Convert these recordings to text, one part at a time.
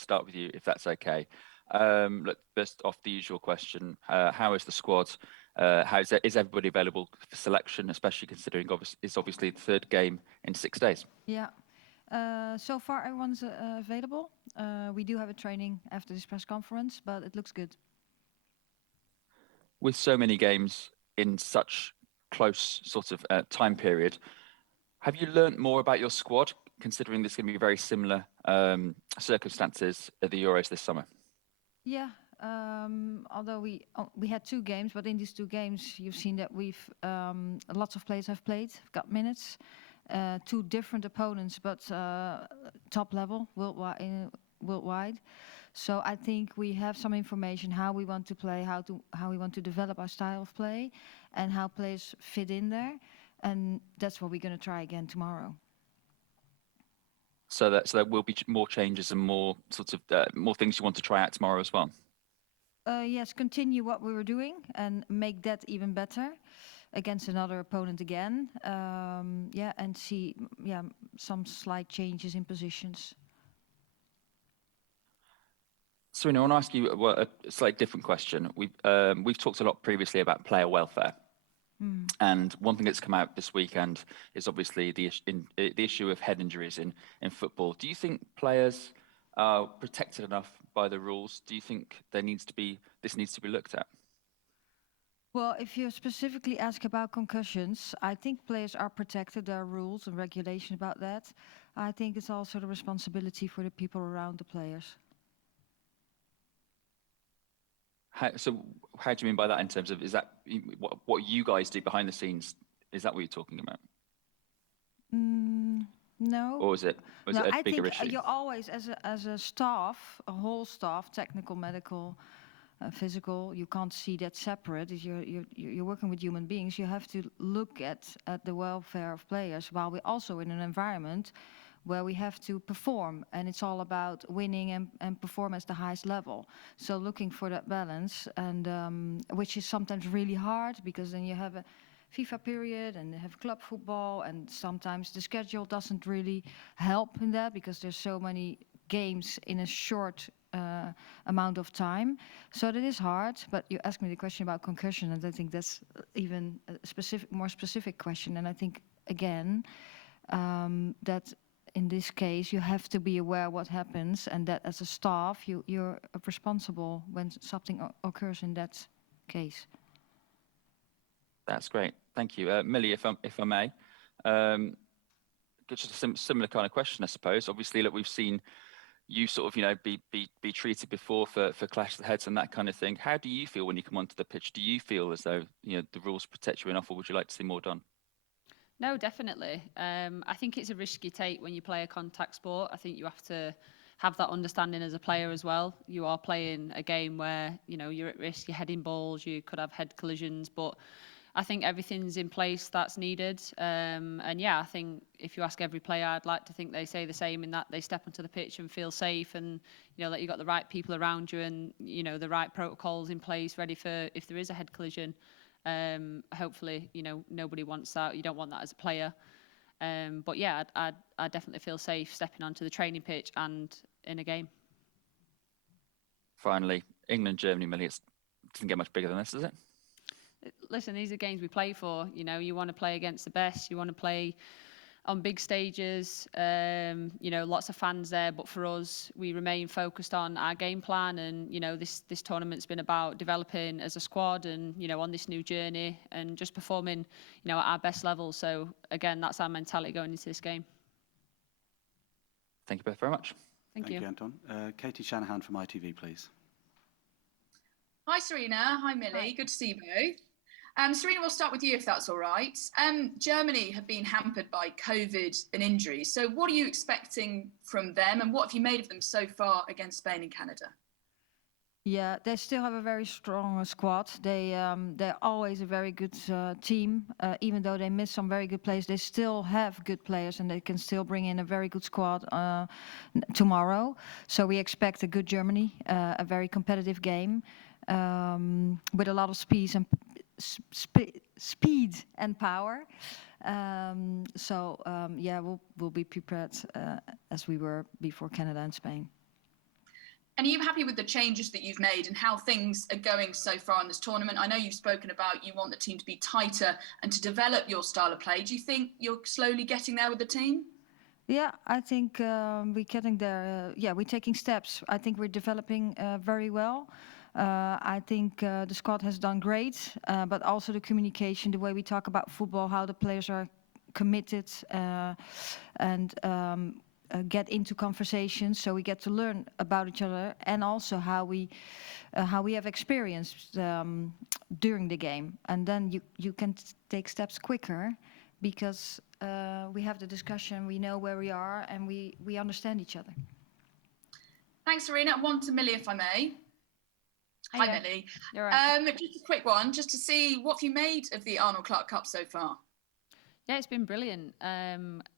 start with you, if that's okay. Look, first off, the usual question: how is the squad? Is everybody available for selection, especially considering it's obviously the third game in 6 days? Yeah. So far, everyone's available. We do have a training after this press conference, but it looks good. With so many games in such close sort of time period, have you learnt more about your squad, considering this is going to be very similar circumstances at the Euros this summer? Yeah. Although we had 2 games, but in these 2 games, you've seen that lots of players have played, got minutes. 2 different opponents, but top level worldwide. So I think we have some information how we want to play, how we want to develop our style of play, and how players fit in there, and that's what we're going to try again tomorrow. So there will be more changes and more sort of more things you want to try out tomorrow as well. Yes, continue what we were doing and make that even better against another opponent again. And see some slight changes in positions. Sarina, I want to ask you a slightly different question. We've talked a lot previously about player welfare. And one thing that's come out this weekend is obviously the issue of head injuries in football. Do you think players are protected enough by the rules? Do you think this needs to be looked at? Well, if you specifically ask about concussions, I think players are protected. There are rules and regulation about that. I think it's also the responsibility for the people around the players. How do you mean by that in terms of, is that what you guys do behind the scenes? Is that what you're talking about? No. Or is it a bigger issue? I think you always, as a staff, a whole staff, technical, medical, physical, you can't see that separate. You're working with human beings. You have to look at the welfare of players, while we're also in an environment where we have to perform, and it's all about winning and perform at the highest level. So looking for that balance, and which is sometimes really hard, because then you have a FIFA period and have club football, and sometimes the schedule doesn't really help in that, because there's so many games in a short amount of time. So that is hard. But you asked me the question about concussion, and I think that's even a more specific question. And I think again that in this case you have to be aware what happens, and that as a staff you're responsible when something occurs in that case. That's great. Thank you. Millie, if I may, just a similar kind of question, I suppose. Obviously, look, we've seen you sort of, be treated before for clash of the heads and that kind of thing. How do you feel when you come onto the pitch? Do you feel as though, the rules protect you enough, or would you like to see more done? No, definitely. I think it's a risk you take when you play a contact sport. I think you have to have that understanding as a player as well. You are playing a game where, you're at risk, you're heading balls, you could have head collisions, but I think everything's in place that's needed. I think if you ask every player, I'd like to think they say the same, in that they step onto the pitch and feel safe, and that you've got the right people around you, and the right protocols in place ready for if there is a head collision. Hopefully, nobody wants that. You don't want that as a player. I definitely feel safe stepping onto the training pitch and in a game. Finally, England, Germany, Millie, it doesn't get much bigger than this, does it? Listen, these are games we play for. You want to play against the best. You want to play on big stages. Lots of fans there. But for us, we remain focused on our game plan. And this tournament's been about developing as a squad, and on this new journey, and just performing at our best level. So again, that's our mentality going into this game. Thank you both very much. Thank you, Anton. Katie Shanahan from ITV, please. Hi, Sarina. Hi, Millie. Hi. Good to see you both. Sarina, we'll start with you if that's all right. Germany have been hampered by COVID and injuries. So what are you expecting from them, and what have you made of them so far against Spain and Canada? Yeah, they still have a very strong squad. They're always a very good team. Even though they miss some very good players, they still have good players, and they can still bring in a very good squad tomorrow. So we expect a good Germany, a very competitive game with a lot of speed and power. We'll be prepared as we were before Canada and Spain. And are you happy with the changes that you've made and how things are going so far in this tournament? I know you've spoken about you want the team to be tighter and to develop your style of play. Do you think you're slowly getting there with the team? Yeah, I think we're getting there. We're taking steps. I think we're developing very well. I think the squad has done great, but also the communication, the way we talk about football, how the players are committed and get into conversations, so we get to learn about each other, and also how we have experienced during the game, and then you can take steps quicker because we have the discussion, we know where we are, and we understand each other. Thanks, Sarina. One to Millie, if I may. Hi, Millie. You're right. Just a quick one, just to see what have you made of the Arnold Clark Cup so far? Yeah, it's been brilliant.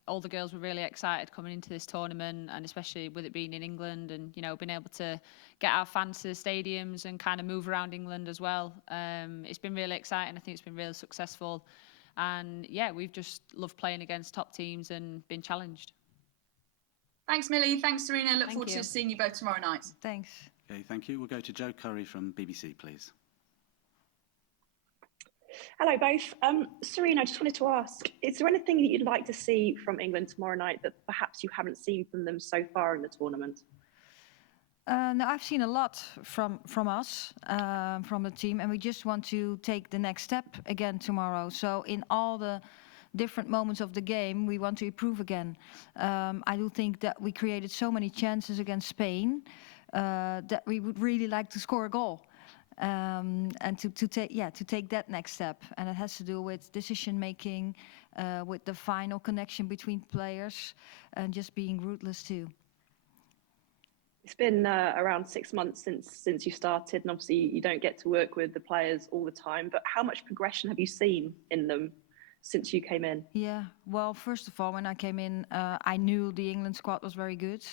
All the girls were really excited coming into this tournament, and especially with it being in England, and being able to get our fans to the stadiums and kind of move around England as well. It's been really exciting. I think it's been really successful, and yeah, we've just loved playing against top teams and been challenged. Thanks, Millie. Thanks, Sarina. Look forward you. to seeing you both tomorrow night. Thanks. Okay, thank you. We'll go to Joe Curry from BBC, please. Hello, both. Sarina, I just wanted to ask, is there anything that you'd like to see from England tomorrow night that perhaps you haven't seen from them so far in the tournament? No, I've seen a lot from us, from the team, and we just want to take the next step again tomorrow. So in all the different moments of the game, we want to improve again. I do think that we created so many chances against Spain that we would really like to score a goal. And to take that next step, and it has to do with decision making, with the final connection between players, and just being ruthless too. It's been around 6 months since you started, and obviously you don't get to work with the players all the time. But how much progression have you seen in them since you came in? Yeah, well, first of all, when I came in, I knew the England squad was very good.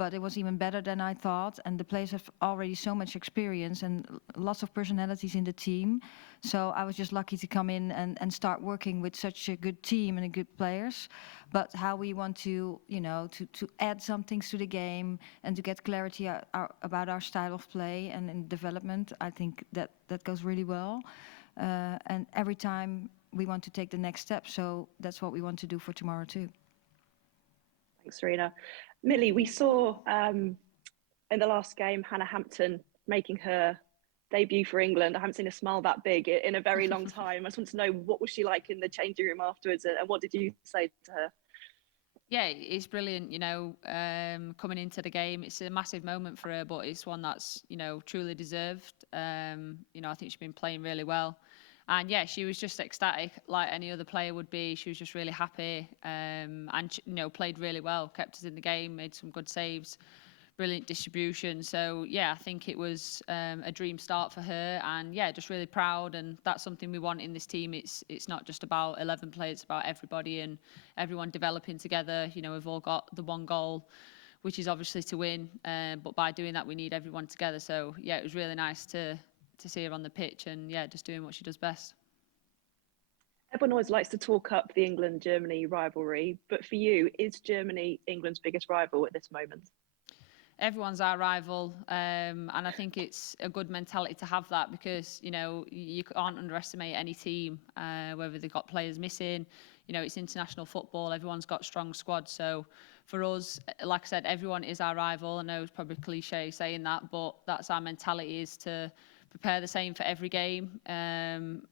But it was even better than I thought, and the players have already so much experience and lots of personalities in the team. So I was just lucky to come in and start working with such a good team and good players. But how we want to, to add some things to the game and to get clarity about our style of play and in development, I think that goes really well. And every time we want to take the next step, so that's what we want to do for tomorrow too. Thanks, Sarina. Millie, we saw in the last game Hannah Hampton making her debut for England. I haven't seen a smile that big in a very long time. I just want to know, what was she like in the changing room afterwards, and what did you say to her? Yeah, it's brilliant, coming into the game. It's a massive moment for her, but it's one that's, truly deserved. I think she's been playing really well. And yeah, she was just ecstatic, like any other player would be. She was just really happy, and played really well, kept us in the game, made some good saves, brilliant distribution. So yeah, I think it was a dream start for her, and yeah, just really proud. And that's something we want in this team. It's not just about 11 players; it's about everybody and everyone developing together. We've all got the one goal, which is obviously to win. But by doing that, we need everyone together. So yeah, it was really nice to see her on the pitch and yeah, just doing what she does best. Everyone always likes to talk up the England-Germany rivalry, but for you, is Germany England's biggest rival at this moment? Everyone's our rival, and I think it's a good mentality to have that, because you can't underestimate any team, whether they've got players missing. It's international football, everyone's got strong squads. So for us, like I said, everyone is our rival. I know it's probably cliche saying that, but that's our mentality, is to prepare the same for every game,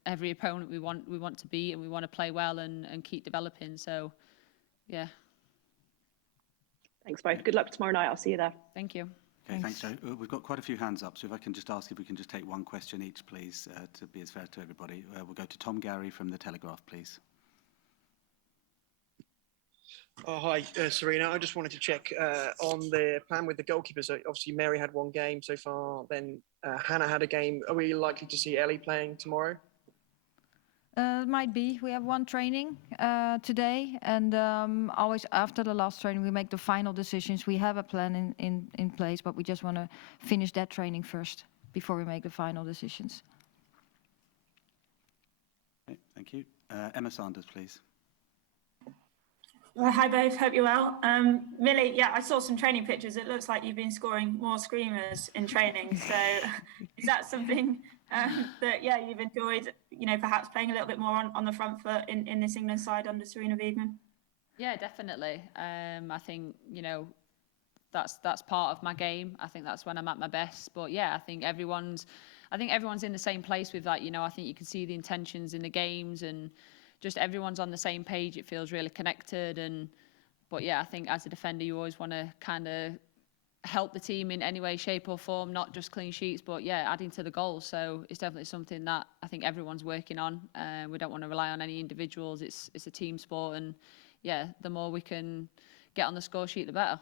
every opponent we want to beat, and we want to play well and keep developing. So yeah. Thanks both. Good luck tomorrow night. I'll see you there. Thank you. Okay, thanks, Joe. We've got quite a few hands up, so if I can just ask if we can just take one question each, please, to be as fair to everybody. We'll go to Tom Gary from The Telegraph, please. Oh, hi, Sarina. I just wanted to check on the plan with the goalkeepers. Obviously, Mary had one game so far, then Hannah had a game. Are we likely to see Ellie playing tomorrow? Might be. We have one training today, and always after the last training we make the final decisions. We have a plan in place, but we just want to finish that training first before we make the final decisions. Okay, thank you. Emma Sanders, please. Well, hi both, hope you're well. Millie, yeah, I saw some training pictures. It looks like you've been scoring more screamers in training. So is that something that, yeah, you've enjoyed, perhaps playing a little bit more on the front foot in this England side under Sarina Wiegman? Yeah, definitely. I think, that's part of my game. I think that's when I'm at my best. But yeah, I think everyone's in the same place with that. I think you can see the intentions in the games and just everyone's on the same page. It feels really connected. But yeah, I think as a defender, you always want to kind of help the team in any way, shape or form, not just clean sheets, but yeah, adding to the goals. So it's definitely something that I think everyone's working on. We don't want to rely on any individuals. It's a team sport, and yeah, the more we can get on the score sheet, the better.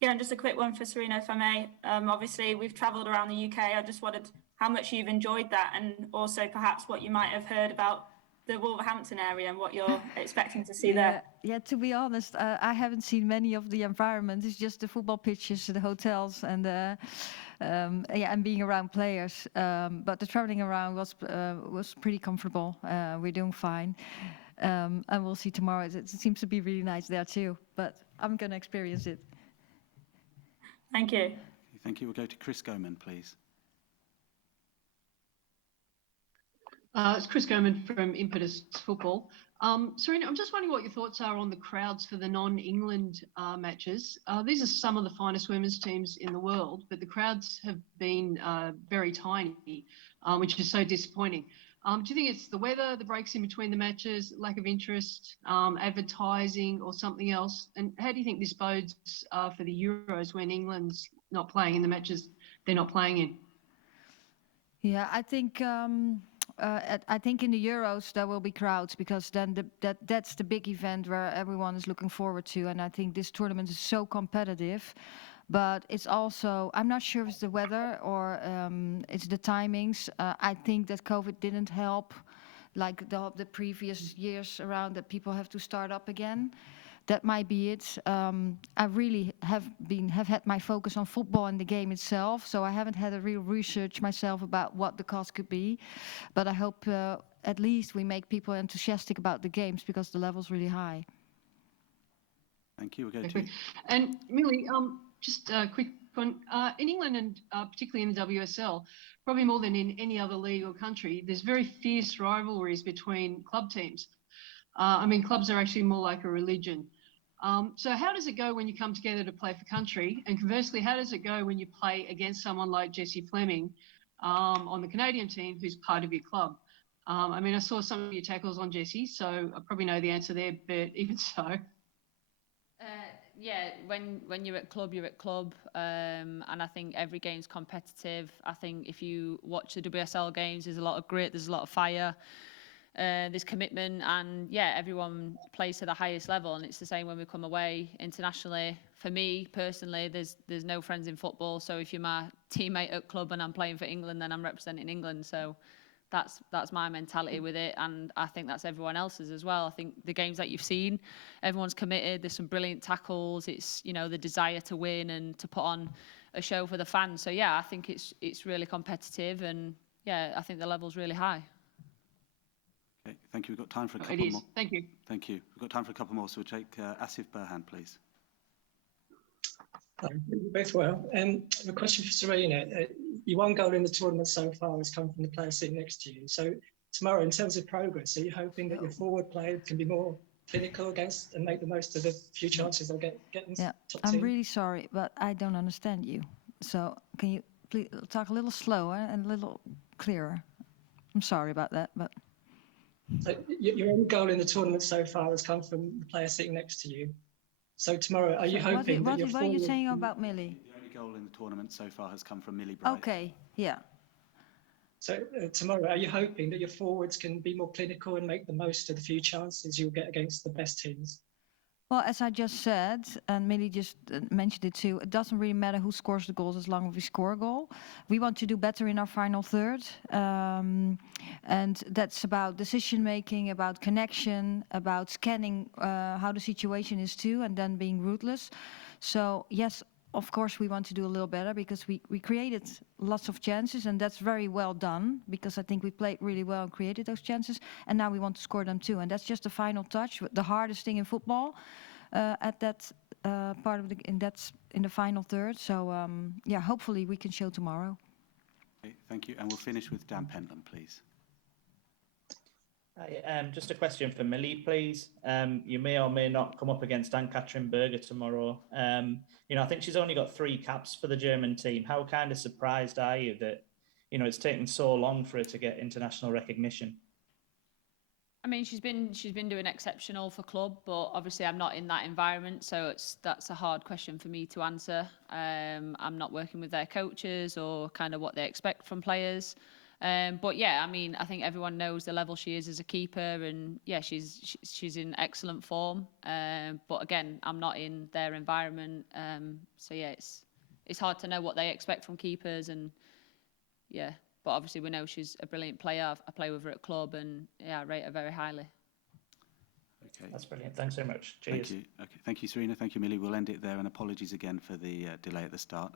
Yeah, and just a quick one for Sarina, if I may. Obviously, we've travelled around the UK. I just wondered how much you've enjoyed that, and also perhaps what you might have heard about the Wolverhampton area and what you're expecting to see there. Yeah, to be honest, I haven't seen many of the environment. It's just the football pitches, the hotels, and and being around players. But the traveling around was pretty comfortable. We're doing fine, and we'll see tomorrow. It seems to be really nice there too. But I'm gonna experience it. Thank you. Thank you. We'll go to Chris Goman, please. It's Chris Goman from Impetus Football. Sarina, I'm just wondering what your thoughts are on the crowds for the non-England matches. These are some of the finest women's teams in the world, but the crowds have been very tiny, which is so disappointing. Do you think it's the weather, the breaks in between the matches, lack of interest, advertising or something else? And how do you think this bodes for the Euros when England's not playing in the matches they're not playing in? Yeah, I think in the Euros there will be crowds because then that's the big event where everyone is looking forward to, and I think this tournament is so competitive. But it's also, I'm not sure if it's the weather or it's the timings. I think that COVID didn't help, like the previous years around, that people have to start up again. That might be it. I really have had my focus on football and the game itself, so I haven't had a real research myself about what the cost could be. But I hope at least we make people enthusiastic about the games because the level's really high. Thank you. We'll go to... And Millie, just a quick one. In England and particularly in the WSL, probably more than in any other league or country, there's very fierce rivalries between club teams. Clubs are actually more like a religion. So how does it go when you come together to play for country? And conversely, how does it go when you play against someone like Jessie Fleming on the Canadian team who's part of your club? I saw some of your tackles on Jessie, so I probably know the answer there, but even so. Yeah, when you're at club, you're at club. And I think every game's competitive. I think if you watch the WSL games, there's a lot of grit, there's a lot of fire. There's commitment, and yeah, everyone plays to the highest level, and it's the same when we come away internationally. For me personally, there's no friends in football, so if you're my teammate at club and I'm playing for England, then I'm representing England. So that's my mentality with it, and I think that's everyone else's as well. I think the games that you've seen, everyone's committed. There's some brilliant tackles. It's the desire to win and to put on a show for the fans. So yeah, I think it's really competitive, and yeah, I think the level's really high. Okay, thank you. We've got time for a couple more. Thank you. Thank you. We've got time for a couple more, so we'll take Asif Burhan, please. Thank you both well. A question for Sarina. Your one goal in the tournament so far has come from the player sitting next to you. So tomorrow, in terms of progress, are you hoping that your forward player can be more clinical against and make the most of the few chances they'll get in the top I'm team? really sorry, but I don't understand you. So can you please talk a little slower and a little clearer? I'm sorry about that, but... So your own goal in the tournament so far has come from the player sitting next to you. So tomorrow, are you hoping that your What are you saying about Millie? The only goal in the tournament so far has come from Millie Bright. Okay, yeah. So tomorrow, are you hoping that your forwards can be more clinical and make the most of the few chances you'll get against the best teams? Well, as I just said, and Millie just mentioned it too, it doesn't really matter who scores the goals as long as we score a goal. We want to do better in our final third. And that's about decision making, about connection, about scanning how the situation is too, and then being ruthless. So yes, of course, we want to do a little better because we created lots of chances, and that's very well done because I think we played really well and created those chances. And now we want to score them too, and that's just the final touch, the hardest thing in football. At that part of in the final third. So yeah, hopefully we can show tomorrow. Okay, thank you, and we'll finish with Dan Pentland, please. Just a question for Millie, please. You may or may not come up against Ann-Katrin Berger tomorrow. I think she's only got 3 caps for the German team. How kind of surprised are you that, it's taken so long for her to get international recognition? I mean, she's been doing exceptional for club, but obviously I'm not in that environment, so that's a hard question for me to answer. I'm not working with their coaches or kind of what they expect from players. But yeah, I mean, I think everyone knows the level she is as a keeper, and yeah, she's in excellent form. But again, I'm not in their environment, so yeah, it's hard to know what they expect from keepers, and yeah. But obviously, we know she's a brilliant player. I play with her at club, and yeah, I rate her very highly. Okay, that's brilliant. Thanks so much. Cheers. Thank you. Okay, thank you, Sarina. Thank you, Millie. We'll end it there, and apologies again for the delay at the start.